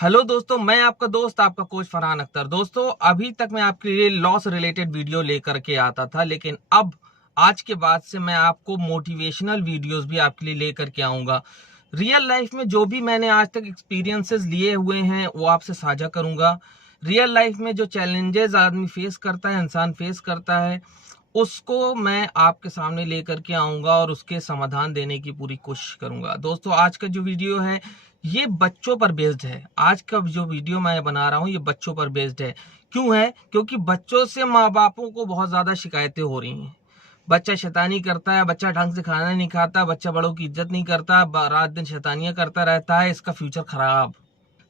Hello दोस्तों, मैं आपका दोस्त आपका कोच फरहान अख्तर। दोस्तों, अभी तक मैं आपके लिए लॉस रिलेटेड वीडियो लेकर के आता था, लेकिन अब आज के बाद से मैं आपको मोटिवेशनल वीडियोस भी आपके लिए लेकर के आऊंगा। रियल लाइफ में जो भी मैंने आज तक एक्सपीरियंसेस लिए हुए हैं वो आपसे साझा करूंगा। रियल लाइफ में जो चैलेंजेस आदमी फेस करता है, इंसान फेस करता है, उसको मैं आपके सामने लेकर के आऊंगा और उसके समाधान देने की पूरी कोशिश करूंगा। दोस्तों, आज का जो वीडियो है ये बच्चों पर बेस्ड है। आज का जो वीडियो मैं बना रहा हूँ ये बच्चों पर बेस्ड है। क्यों है? क्योंकि बच्चों से माँ बापों को बहुत ज्यादा शिकायतें हो रही हैं। बच्चा शैतानी करता है, बच्चा ढंग से खाना नहीं खाता, बच्चा बड़ों की इज्जत नहीं करता, रात दिन शैतानियां करता रहता है, इसका फ्यूचर खराब।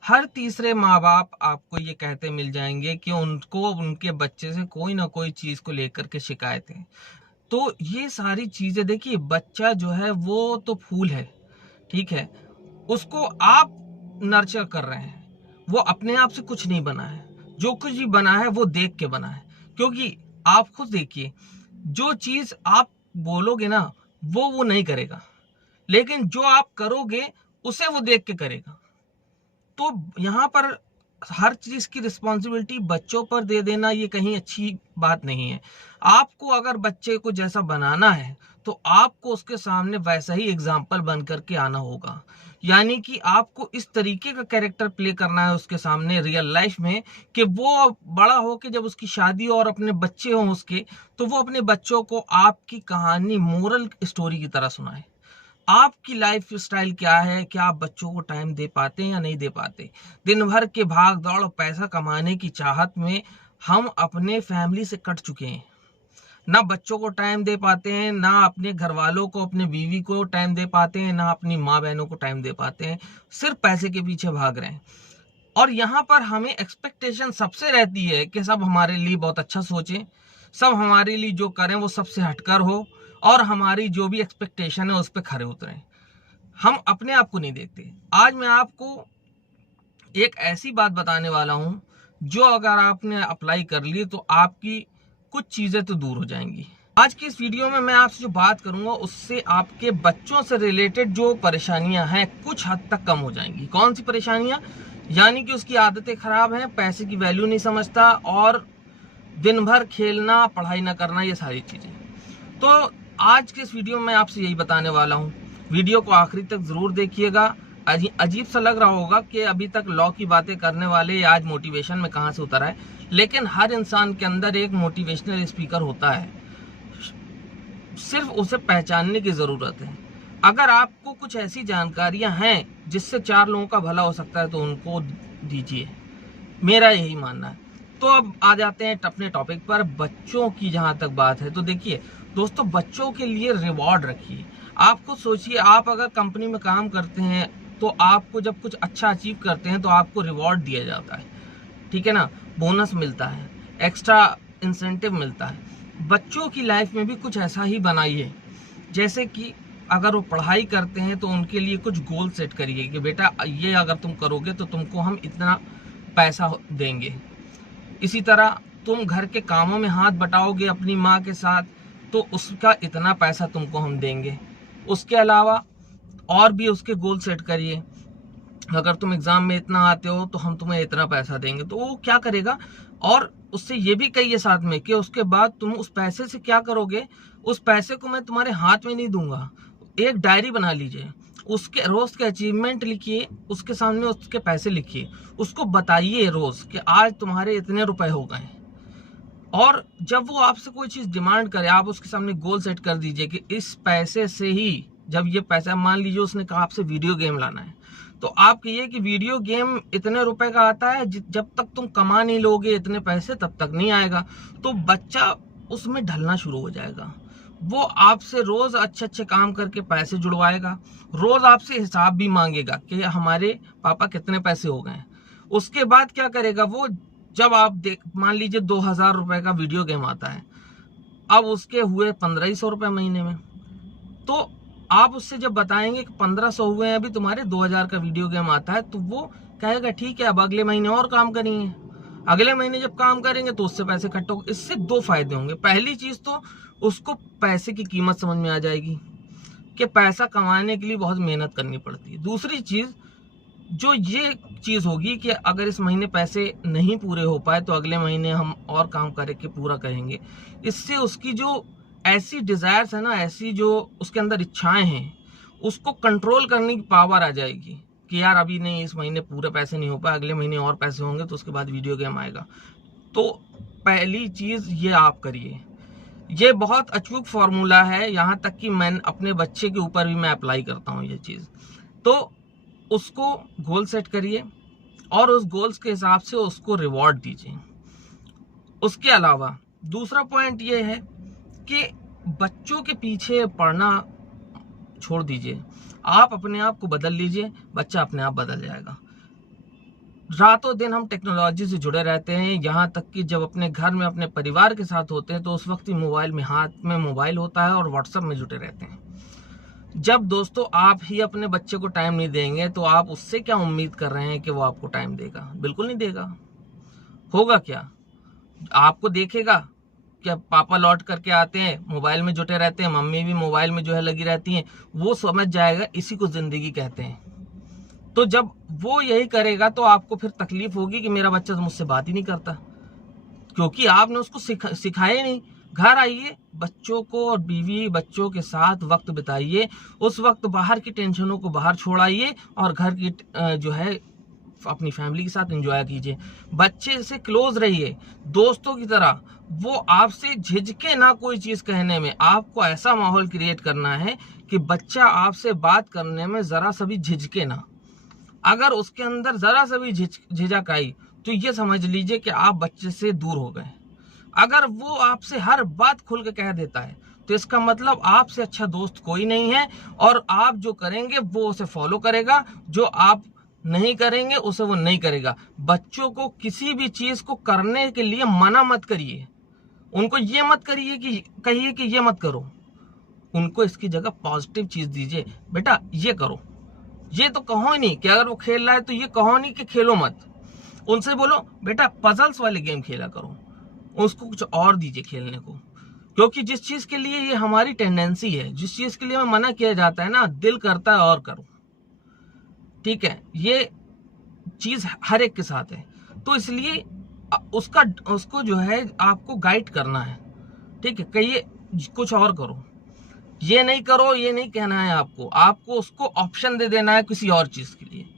हर तीसरे माँ बाप आपको ये कहते मिल जाएंगे कि उनको उनके बच्चे से कोई ना कोई चीज को लेकर के शिकायतें। तो ये सारी चीजें देखिए, बच्चा जो है वो तो फूल है, ठीक है, उसको आप नर्चर कर रहे हैं। वो अपने आप से कुछ नहीं बना है, जो कुछ भी बना है वो देख के बना है। क्योंकि आप खुद देखिए, जो चीज आप बोलोगे ना वो नहीं करेगा, लेकिन जो आप करोगे उसे वो देख के करेगा। तो यहाँ पर हर चीज की रिस्पॉन्सिबिलिटी बच्चों पर दे देना ये कहीं अच्छी बात नहीं है। आपको अगर बच्चे को जैसा बनाना है तो आपको उसके सामने वैसा ही एग्जाम्पल बन करके आना होगा। यानी कि आपको इस तरीके का कैरेक्टर प्ले करना है उसके सामने रियल लाइफ में कि वो बड़ा हो के जब उसकी शादी और अपने बच्चे हों उसके, तो वो अपने बच्चों को आपकी कहानी मोरल स्टोरी की तरह सुनाए। आपकी लाइफ स्टाइल क्या है, क्या आप बच्चों को टाइम दे पाते हैं या नहीं दे पाते? दिन भर के भाग दौड़ पैसा कमाने की चाहत में हम अपने फैमिली से कट चुके हैं। ना बच्चों को टाइम दे पाते हैं, ना अपने घर वालों को, अपने बीवी को टाइम दे पाते हैं, ना अपनी माँ बहनों को टाइम दे पाते हैं। सिर्फ पैसे के पीछे भाग रहे हैं। और यहाँ पर हमें एक्सपेक्टेशन सबसे रहती है कि सब हमारे लिए बहुत अच्छा सोचें, सब हमारे लिए जो करें वो सबसे हटकर हो, और हमारी जो भी एक्सपेक्टेशन है उस पर खरे उतरें। हम अपने आप को नहीं देखते। आज मैं आपको एक ऐसी बात बताने वाला हूं जो अगर आपने अप्लाई कर ली तो आपकी कुछ चीजें तो दूर हो जाएंगी। आज की इस वीडियो में मैं आपसे जो बात करूंगा उससे आपके बच्चों से रिलेटेड जो परेशानियां हैं कुछ हद तक कम हो जाएंगी। कौन सी परेशानियां? यानी कि उसकी आदतें खराब हैं, पैसे की वैल्यू नहीं समझता, और दिन भर खेलना, पढ़ाई ना करना, ये सारी चीजें। तो आज के इस वीडियो में आपसे यही बताने वाला हूँ। वीडियो को आखिरी तक जरूर देखिएगा। अजीब सा लग रहा होगा कि अभी तक लॉ की बातें करने वाले आज मोटिवेशन में कहां से उतर आए, लेकिन हर इंसान के अंदर एक मोटिवेशनल स्पीकर होता है, सिर्फ उसे पहचानने की जरूरत है। अगर आपको कुछ ऐसी जानकारियां हैं जिससे 4 लोगों का भला हो सकता है तो उनको दीजिए, मेरा यही मानना है। तो अब आ जाते हैं अपने टॉपिक पर। बच्चों की जहां तक बात है तो देखिए दोस्तों, बच्चों के लिए रिवॉर्ड रखिए। आप खुद सोचिए, आप अगर कंपनी में काम करते हैं तो आपको जब कुछ अच्छा अचीव करते हैं तो आपको रिवॉर्ड दिया जाता है, ठीक है ना, बोनस मिलता है, एक्स्ट्रा इंसेंटिव मिलता है। बच्चों की लाइफ में भी कुछ ऐसा ही बनाइए। जैसे कि अगर वो पढ़ाई करते हैं तो उनके लिए कुछ गोल सेट करिए कि बेटा ये अगर तुम करोगे तो तुमको हम इतना पैसा देंगे। इसी तरह तुम घर के कामों में हाथ बटाओगे अपनी माँ के साथ तो उसका इतना पैसा तुमको हम देंगे। उसके अलावा और भी उसके गोल सेट करिए। अगर तुम एग्जाम में इतना आते हो तो हम तुम्हें इतना पैसा देंगे। तो वो क्या करेगा, और उससे ये भी कहिए साथ में कि उसके बाद तुम उस पैसे से क्या करोगे। उस पैसे को मैं तुम्हारे हाथ में नहीं दूंगा। एक डायरी बना लीजिए, उसके रोज के अचीवमेंट लिखिए, उसके सामने उसके पैसे लिखिए, उसको बताइए रोज कि आज तुम्हारे इतने रुपए हो गए। और जब वो आपसे कोई चीज डिमांड करे, आप उसके सामने गोल सेट कर दीजिए कि इस पैसे से ही, जब ये पैसा मान लीजिए उसने कहा आपसे वीडियो गेम लाना है, तो आप कहिए कि वीडियो गेम इतने रुपए का आता है, जब तक तुम कमा नहीं लोगे इतने पैसे तब तक नहीं आएगा। तो बच्चा उसमें ढलना शुरू हो जाएगा। वो आपसे रोज अच्छे अच्छे काम करके पैसे जुड़वाएगा, रोज आपसे हिसाब भी मांगेगा कि हमारे पापा कितने पैसे हो गए। उसके बाद क्या करेगा वो, जब आप मान लीजिए 2000 रुपए का वीडियो गेम आता है, अब उसके हुए 1500 रुपए महीने में, तो आप उससे जब बताएंगे कि 1500 हुए हैं, अभी तुम्हारे 2000 का वीडियो गेम आता है, तो वो कहेगा ठीक है अब अगले महीने और काम करेंगे। अगले महीने जब काम करेंगे तो उससे पैसे इकट्ठे होंगे। इससे 2 फायदे होंगे। पहली चीज तो उसको पैसे की कीमत समझ में आ जाएगी कि पैसा कमाने के लिए बहुत मेहनत करनी पड़ती है। दूसरी चीज, जो ये चीज होगी कि अगर इस महीने पैसे नहीं पूरे हो पाए तो अगले महीने हम और काम करके पूरा करेंगे। इससे उसकी जो ऐसी डिजायर्स है ना, ऐसी जो उसके अंदर इच्छाएं हैं, उसको कंट्रोल करने की पावर आ जाएगी कि यार अभी नहीं, इस महीने पूरे पैसे नहीं हो पाए, अगले महीने और पैसे होंगे तो उसके बाद वीडियो गेम आएगा। तो पहली चीज ये आप करिए। ये बहुत अचूक फॉर्मूला है, यहाँ तक कि मैं अपने बच्चे के ऊपर भी मैं अप्लाई करता हूँ ये चीज। तो उसको गोल सेट करिए और उस गोल्स के हिसाब से उसको रिवॉर्ड दीजिए। उसके अलावा दूसरा पॉइंट ये है कि बच्चों के पीछे पढ़ना छोड़ दीजिए। आप अपने आप को बदल लीजिए, बच्चा अपने आप बदल जाएगा। रातों दिन हम टेक्नोलॉजी से जुड़े रहते हैं, यहाँ तक कि जब अपने घर में अपने परिवार के साथ होते हैं तो उस वक्त ही मोबाइल में, हाथ में मोबाइल होता है और व्हाट्सएप में जुटे रहते हैं। जब दोस्तों आप ही अपने बच्चे को टाइम नहीं देंगे तो आप उससे क्या उम्मीद कर रहे हैं कि वो आपको टाइम देगा? बिल्कुल नहीं देगा। होगा क्या? आपको देखेगा कि पापा लौट करके आते हैं, मोबाइल में जुटे रहते हैं, मम्मी भी मोबाइल में जो है लगी रहती हैं, वो समझ जाएगा इसी को जिंदगी कहते हैं। तो जब वो यही करेगा तो आपको फिर तकलीफ होगी कि मेरा बच्चा तो मुझसे बात ही नहीं करता, क्योंकि आपने उसको सिखाया नहीं। घर आइए, बच्चों को और बीवी बच्चों के साथ वक्त बिताइए। उस वक्त बाहर की टेंशनों को बाहर छोड़ाइए और घर की जो है अपनी फैमिली के साथ एंजॉय कीजिए। बच्चे से क्लोज रहिए, दोस्तों की तरह। वो आपसे झिझके ना कोई चीज कहने में। आपको ऐसा माहौल क्रिएट करना है कि बच्चा आपसे बात करने में जरा सा भी झिझके ना। अगर उसके अंदर जरा सा भी झिझक आई तो ये समझ लीजिए कि आप बच्चे से दूर हो गए। अगर वो आपसे हर बात खुल के कह देता है तो इसका मतलब आपसे अच्छा दोस्त कोई नहीं है, और आप जो करेंगे वो उसे फॉलो करेगा, जो आप नहीं करेंगे उसे वो नहीं करेगा। बच्चों को किसी भी चीज को करने के लिए मना मत करिए। उनको ये मत करिए कि कहिए कि ये मत करो। उनको इसकी जगह पॉजिटिव चीज दीजिए, बेटा ये करो। ये तो कहो ही नहीं कि अगर वो खेल रहा है तो ये कहो नहीं कि खेलो मत। उनसे बोलो बेटा पजल्स वाले गेम खेला करो, उसको कुछ और दीजिए खेलने को। क्योंकि जिस चीज के लिए ये हमारी टेंडेंसी है, जिस चीज के लिए हमें मना किया जाता है ना, दिल करता है और करो। ठीक है, ये चीज हर एक के साथ है। तो इसलिए उसको जो है आपको गाइड करना है। ठीक है, कहिए कुछ और करो, ये नहीं करो, ये नहीं कहना है आपको उसको ऑप्शन दे देना है किसी और चीज के लिए।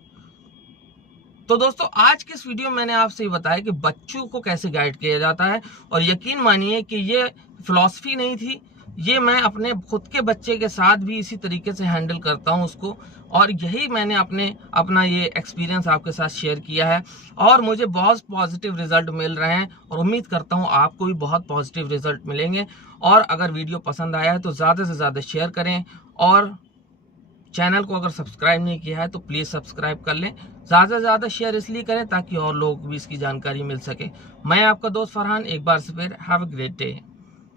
तो दोस्तों आज के इस वीडियो में मैंने आपसे बताया कि बच्चों को कैसे गाइड किया जाता है, और यकीन मानिए कि ये फिलॉसफी नहीं थी, ये मैं अपने खुद के बच्चे के साथ भी इसी तरीके से हैंडल करता हूं उसको, और यही मैंने अपना ये एक्सपीरियंस आपके साथ शेयर किया है, और मुझे बहुत पॉजिटिव रिजल्ट मिल रहे हैं, और उम्मीद करता हूं आपको भी बहुत पॉजिटिव रिजल्ट मिलेंगे। और अगर वीडियो पसंद आया है तो ज़्यादा से ज़्यादा शेयर करें, और चैनल को अगर सब्सक्राइब नहीं किया है तो प्लीज़ सब्सक्राइब कर लें। ज़्यादा से ज़्यादा शेयर इसलिए करें ताकि और लोग भी इसकी जानकारी मिल सके। मैं आपका दोस्त फरहान एक बार से फिर हैव अ ग्रेट डे।